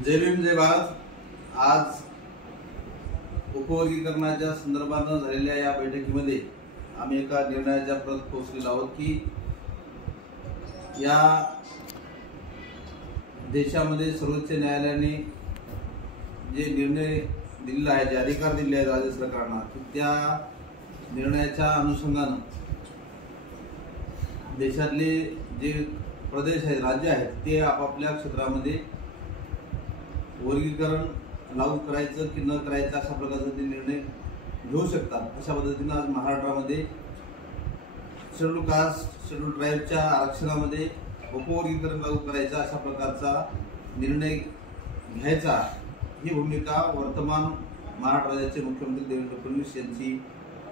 जय भीम जय भारत। आज उपवर्गीकरणाच्या संदर्भाने झालेल्या या बैठकीमध्ये आम्ही एका निर्णयाच्या प्रत पोहोचलेलो आहोत की या देशामध्ये सर्वोच्च न्यायालयाने जे निर्णय दिलेला आहे, जे अधिकार दिले आहेत राज्य सरकारला, त्या निर्णयाच्या अनुषंगाने देशातले जे प्रदेश आहेत, राज्य आहेत, ते आपापल्या क्षेत्रामध्ये वर्गीकरण लागू करायचं की न करायचं अशा प्रकारचे ते निर्णय घेऊ शकतात। अशा पद्धतीने आज महाराष्ट्रामध्ये शेड्यूल कास्ट शेड्यूल ट्राईबच्या आरक्षणामध्ये उपवर्गीकरण लागू करायचं अशा प्रकारचा निर्णय घ्यायचा, ही भूमिका वर्तमान महाराष्ट्र राज्याचे मुख्यमंत्री देवेंद्र फडणवीस यांची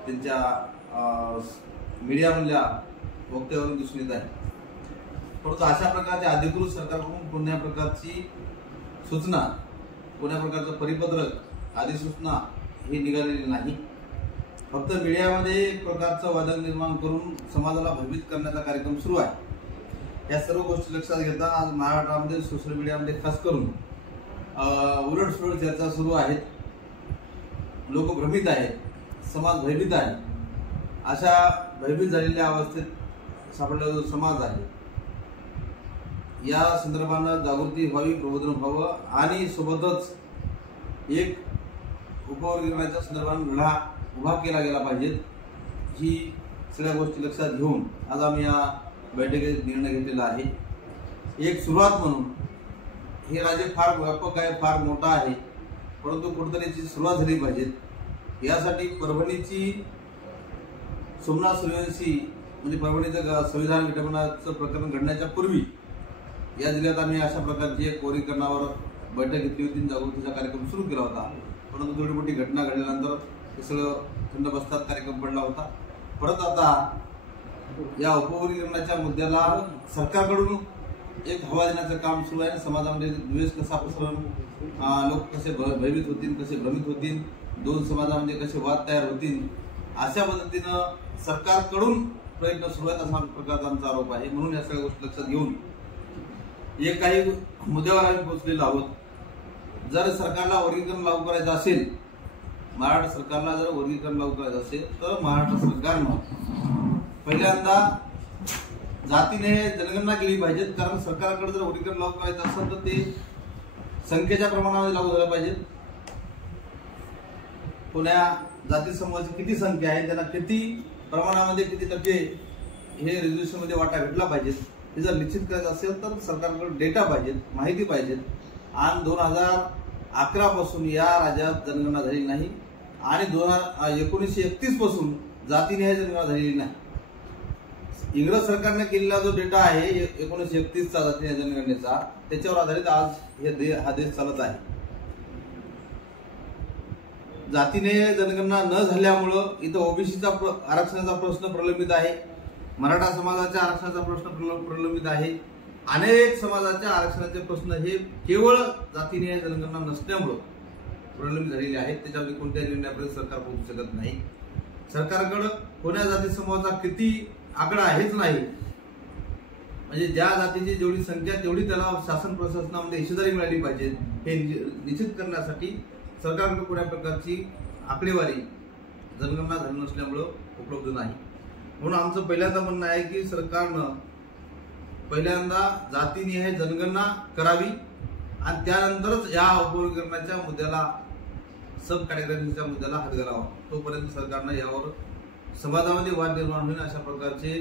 त्यांच्या मीडियामधल्या वक्तव्यावरून दिसून येत आहे। परंतु अशा प्रकारच्या अधिकृत सरकारकडून कोणत्या प्रकारची सूचना, कोणत्या प्रकारचं परिपत्रक, अधिसूचना ही निघालेली नाही। फक्त मीडियामध्ये एक प्रकारचं वादळ निर्माण करून समाजाला भयभीत करण्याचा कार्यक्रम सुरू आहे। या सर्व गोष्टी लक्षात घेता आज महाराष्ट्रामध्ये सोशल मीडियामध्ये खास करून उलटसुलट चर्चा सुरू आहेत, लोक भ्रमित आहेत, समाज भयभीत आहे। अशा भयभीत झालेल्या अवस्थेत सापडलेला जो समाज आहे, या संदर्भानं जागृती व्हावी, प्रबोधन व्हावं आणि सोबतच एक उपवर्गीकरणाच्या संदर्भाने लढा उभा केला गेला पाहिजे। ही सगळ्या गोष्टी लक्षात घेऊन आज आम्ही या बैठकीत निर्णय घेतलेला आहे। एक सुरुवात म्हणून हे राज्य फार व्यापक आहे, फार मोठा आहे, परंतु कुठेतरी याची सुरुवात झाली पाहिजे। यासाठी परभणीची सोमनाथ सूर्यवंशी म्हणजे परभणीचं संविधान विटंबनाचं प्रकरण घडण्याच्या पूर्वी या जिल्ह्यात आम्ही अशा प्रकारची एक वर्गीकरणावर बैठक घेतली होती, जागृतीचा कार्यक्रम सुरू केला होता। परंतु थोडी मोठी घटना घडल्यानंतर हे सगळं थंड बसतात कार्यक्रम पडला होता। परत आता या उपवर्गीकरणाच्या मुद्द्याला सरकारकडून एक हवा देण्याचं काम सुरू आहे। समाजामध्ये द्वेष कसा पसरवून लोक कसे भयभीत होतील, कसे भ्रमित होतील, दोन समाजामध्ये कसे वाद तयार होतील, अशा पद्धतीनं सरकारकडून प्रयत्न सुरू आहेत असा प्रकारचा आमचा आरोप आहे। म्हणून या सगळ्या गोष्टी लक्षात घेऊन एक काही मुद्द्यावर आम्ही पोहोचलेलो आहोत। जर सरकारला वर्गीकरण लागू करायचं असेल, महाराष्ट्र सरकारला जर वर्गीकरण लागू करायचं असेल, तर महाराष्ट्र सरकारनं पहिल्यांदा जातीने जनगणना केली पाहिजे। कारण सरकारकडे जर वर्गीकरण लागू करायचं असेल तर ते संख्येच्या प्रमाणामध्ये लागू झालं पाहिजे। कोण्या जाती समूहाची किती संख्या आहे, त्यांना किती प्रमाणामध्ये, किती टक्के हे रिझर्वेशन मध्ये वाटा भेटला पाहिजे, हे जर निश्चित करायचं असेल तर सरकारकडे डेटा पाहिजे, माहिती पाहिजे। आणि 2011 पासून या राज्यात जनगणना झालेली नाही आणि 1931 पासून जातीनिहाय जनगणना झालेली नाही। इंग्रज सरकारने केलेला जो डेटा आहे 1931 चा जातीनिहाय जनगणनेचा, त्याच्यावर आधारित आज हा देश चालत आहे। जातीनिहाय जनगणना न झाल्यामुळं इथं ओबीसीचा आरक्षणाचा प्रश्न प्रलंबित आहे, मराठा समाजाच्या आरक्षणाचा प्रश्न प्रलंबित आहे, अनेक समाजाच्या आरक्षणाचे प्रश्न हे केवळ जातीनिहाय जनगणना नसल्यामुळं प्रलंबित झालेले आहेत। त्याच्यामध्ये कोणत्याही निर्णयापर्यंत सरकार पोहोचू शकत नाही। सरकारकडे कोण्या जाती समूहाचा किती आकडा हेच नाही, म्हणजे ज्या जातीची जेवढी संख्या तेवढी त्याला शासन प्रशासनामध्ये हिस्सेदारी मिळाली पाहिजे, हे निश्चित करण्यासाठी सरकारकडे कोणत्या प्रकारची आकडेवारी जनगणना झाली नसल्यामुळं उपलब्ध नाही। म्हणून आमचं पहिल्यांदा म्हणणं आहे की सरकारनं पहिल्यांदा जातीनिहाय जनगणना करावी आणि त्यानंतरच या उपवर्गीकरणाच्या मुद्द्याला, सब कॅटेगरीच्या मुद्द्याला हात घालावा। तोपर्यंत सरकारनं यावर समाजामध्ये वाद निर्माण होईल अशा प्रकारचे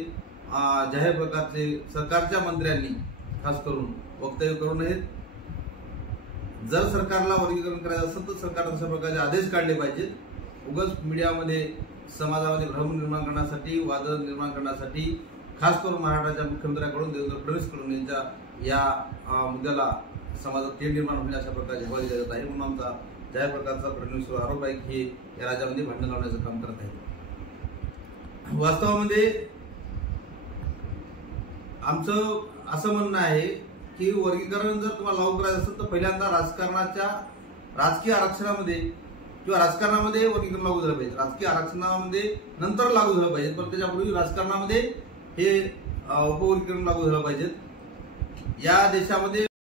जाहीर प्रकारचे सरकारच्या मंत्र्यांनी खास करून वक्तव्य करू नयेत। जर सरकारला वर्गीकरण करायचं असेल तर सरकारने अशा प्रकारचे आदेश काढले पाहिजेत। उगाच मीडियामध्ये समाजामध्ये भ्रम निर्माण करण्यासाठी, वाद निर्माण करण्यासाठी खास करून महाराष्ट्राच्या मुख्यमंत्र्यांकडून देवेंद्र फडणवीस यांच्या या मुद्द्याला समाजात तेढ निर्माण होईल अशा प्रकारची हवा दिली जात आहे। म्हणून आमचा जाहीर प्रकारचा फडणवीसवर आरोप आहे की हे या राज्यामध्ये भांडण लावण्याचं काम करत आहे। वास्तवामध्ये आमचं असं म्हणणं आहे की वर्गीकरण जर तुम्हाला लागू करायचं असेल तर पहिल्यांदा राजकीय आरक्षणामध्ये किंवा राजकारणामध्ये वर्गीकरण लागू झालं पाहिजे। राजकीय आरक्षणामध्ये नंतर लागू झालं पाहिजे, पण त्याच्यापूर्वी राजकारणामध्ये हे उपवर्गीकरण लागू झालं पाहिजे। या देशामध्ये